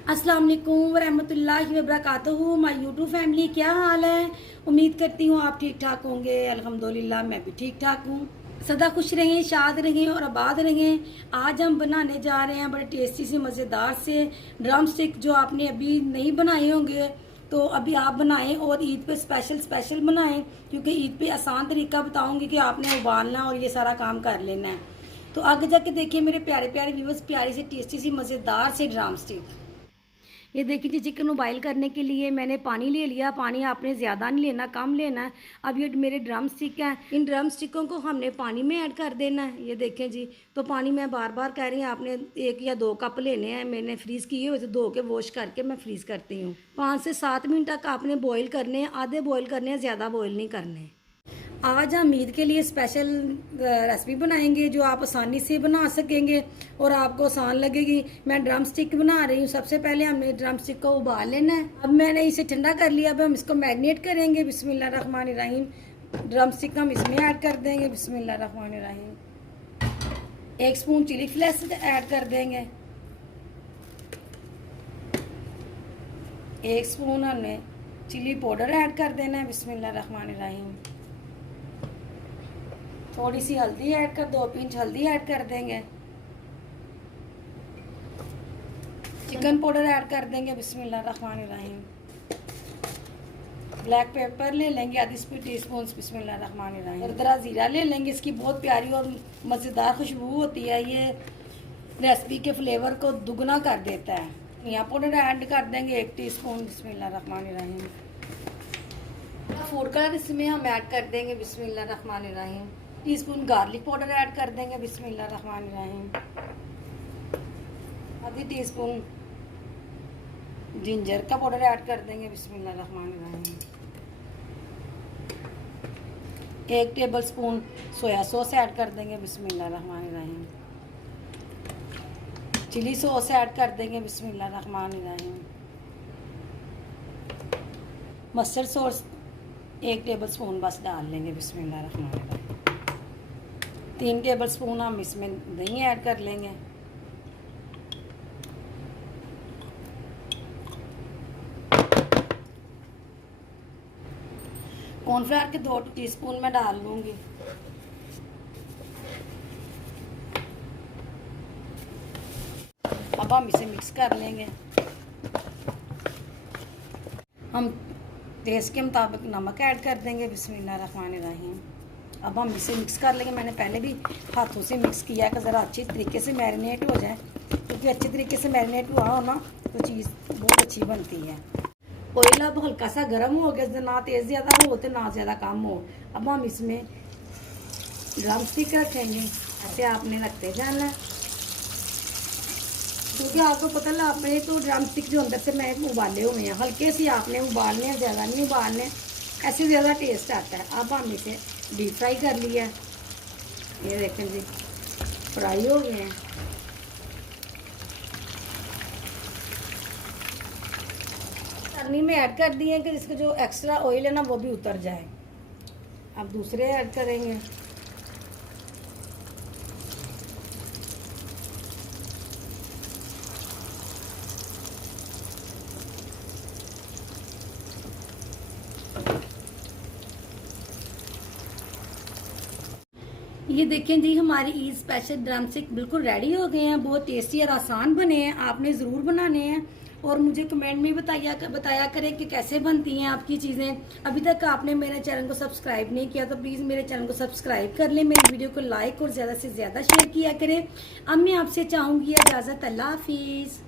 अस्सलाम वालेकुम वरहमतुल्लाहि वबरकातुहू। माय यूट्यूब फैमिली, क्या हाल है? उम्मीद करती हूँ आप ठीक ठाक होंगे। अल्हम्दुलिल्लाह मैं भी ठीक ठाक हूँ। सदा खुश रहें, शाद रहें और आबाद रहें। आज हम बनाने जा रहे हैं बड़े टेस्टी से मज़ेदार से ड्रम स्टिक, जो आपने अभी नहीं बनाए होंगे तो अभी आप बनाएं और ईद पे स्पेशल बनाएं, क्योंकि ईद पे आसान तरीका बताऊंगी कि आपने उबालना और ये सारा काम कर लेना है। तो आगे जाके देखिए मेरे प्यारे प्यारे व्यूवर्स, प्यारी से टेस्टी सी मज़ेदार से ड्रम स्टिक। ये देखिए जी, चिकन उबाइल करने के लिए मैंने पानी ले लिया। पानी आपने ज़्यादा नहीं लेना, कम लेना है। अब ये मेरे ड्रम स्टिक हैं, इन ड्रम स्टिकों को हमने पानी में ऐड कर देना है। ये देखें जी, तो पानी मैं बार बार कह रही हूँ, आपने 1 या 2 कप लेने हैं। मैंने फ्रीज़ किए हुए थे, धो के वॉश करके मैं फ्रीज़ करती हूँ। 5 से 7 मिनट तक आपने बॉयल करने हैं, आधे बॉयल करने हैं, ज़्यादा बॉयल नहीं करने। आज हम ईद के लिए स्पेशल रेसिपी बनाएंगे जो आप आसानी से बना सकेंगे और आपको आसान लगेगी। मैं ड्रम स्टिक बना रही हूँ। सबसे पहले हमने ड्रम स्टिक को उबाल लेना है। अब मैंने इसे ठंडा कर लिया। अब हम इसको मैरिनेट करेंगे। बिस्मिल्लाहिर्रहमानिर्रहीम। ड्रम स्टिक हम इसमें ऐड कर देंगे। बिस्मिल्लाहिर्रहमानिर्रहीम। 1 स्पून चिली फ्लेक्स ऐड कर देंगे। 1 स्पून हमने चिली पाउडर ऐड कर देना है। बिस्मिल्लाहिर्रहमानिर्रहीम। थोड़ी सी हल्दी ऐड कर, 2 पिंच हल्दी ऐड कर देंगे। चिकन पाउडर ऐड कर देंगे। बिस्मिल्लाहिर्रहमानिर्रहीम। ब्लैक पेपर ले लेंगे आधी टीस्पून। बिस्मिल्लाहिर्रहमानिर्रहीम। और ज़रा ज़ीरा ले लेंगे। इसकी बहुत प्यारी और मज़ेदार खुशबू होती है। ये रेसिपी के फ्लेवर को दुगना कर देता है। धनिया पाउडर ऐड कर देंगे 1 टीस्पून। बिस्मिल्लाहिर्रहमानिर्रहीम। फूड कलर इसमें हम ऐड कर देंगे। बिस्मिल्लाहिर्रहमानिर्रहीम। टीस्पून गार्लिक पाउडर ऐड कर देंगे। बिस्मिल्लाहिर्रहमानिर्रहीम। आधी टीस्पून जिंजर का पाउडर ऐड कर देंगे। बिस्मिल्लाहिर्रहमानिर्रहीम। 1 table spoon soya sauce add कर देंगे। बिस्मिल्लाहिर्रहमानिर्रहीम। चिली सॉस ऐड कर देंगे। बिस्मिल्लाहिर्रहमानिर्रहीम। मस्टर्ड सॉस 1 टेबल स्पून बस डाल लेंगे। बिस्मिल्लाहिर्रहमानिर्रहीम। 3 टेबल स्पून हम इसमें दही ऐड कर लेंगे। कॉर्नफ्लावर के 2 टीस्पून मैं डाल लूंगी। अब हम इसे मिक्स कर लेंगे। हम टेस्ट के मुताबिक नमक ऐड कर देंगे। बिस्मिल्लाहिर्रहमानिर्रहीम। अब हम इसे मिक्स कर लेंगे। मैंने पहले भी हाथों से मिक्स किया है कि ज़रा अच्छी तरीके से मैरिनेट हो जाए, क्योंकि अच्छे तरीके से मैरिनेट हुआ हो ना तो चीज़ बहुत अच्छी बनती है। ऑयल अब हल्का सा गर्म हो गया, ना तेज़ ज़्यादा हो तो ना ज़्यादा कम हो। अब हम इसमें ड्रम स्टिक रखेंगे। ऐसे आपने रखते जाना है, क्योंकि आपको पता लगा अपने तो ड्रम स्टिक जो अंदर से मैं उबाले हुए हैं, हल्के से आपने उबालने हैं, ज़्यादा नहीं उबालने, ऐसे ज़्यादा टेस्ट आता है। अब हम इसे डीप फ्राई कर लिया। ये देखें जी, फ्राई हो गए हैं। चटनी में ऐड कर दिए कि इसका जो एक्स्ट्रा ऑयल है ना वो भी उतर जाए। अब दूसरे ऐड करेंगे। ये देखें जी, हमारी ईद स्पेशल ड्रम स्टिक बिल्कुल रेडी हो गए हैं। बहुत टेस्टी और आसान बने हैं। आपने ज़रूर बनाने हैं और मुझे कमेंट में बताया करें कि कैसे बनती हैं आपकी चीज़ें। अभी तक आपने मेरे चैनल को सब्सक्राइब नहीं किया तो प्लीज़ मेरे चैनल को सब्सक्राइब कर लें, मेरी वीडियो को लाइक और ज़्यादा से ज़्यादा शेयर किया करें। अब मैं आपसे चाहूँगी इजाज़त। अल्लाह हाफिज़।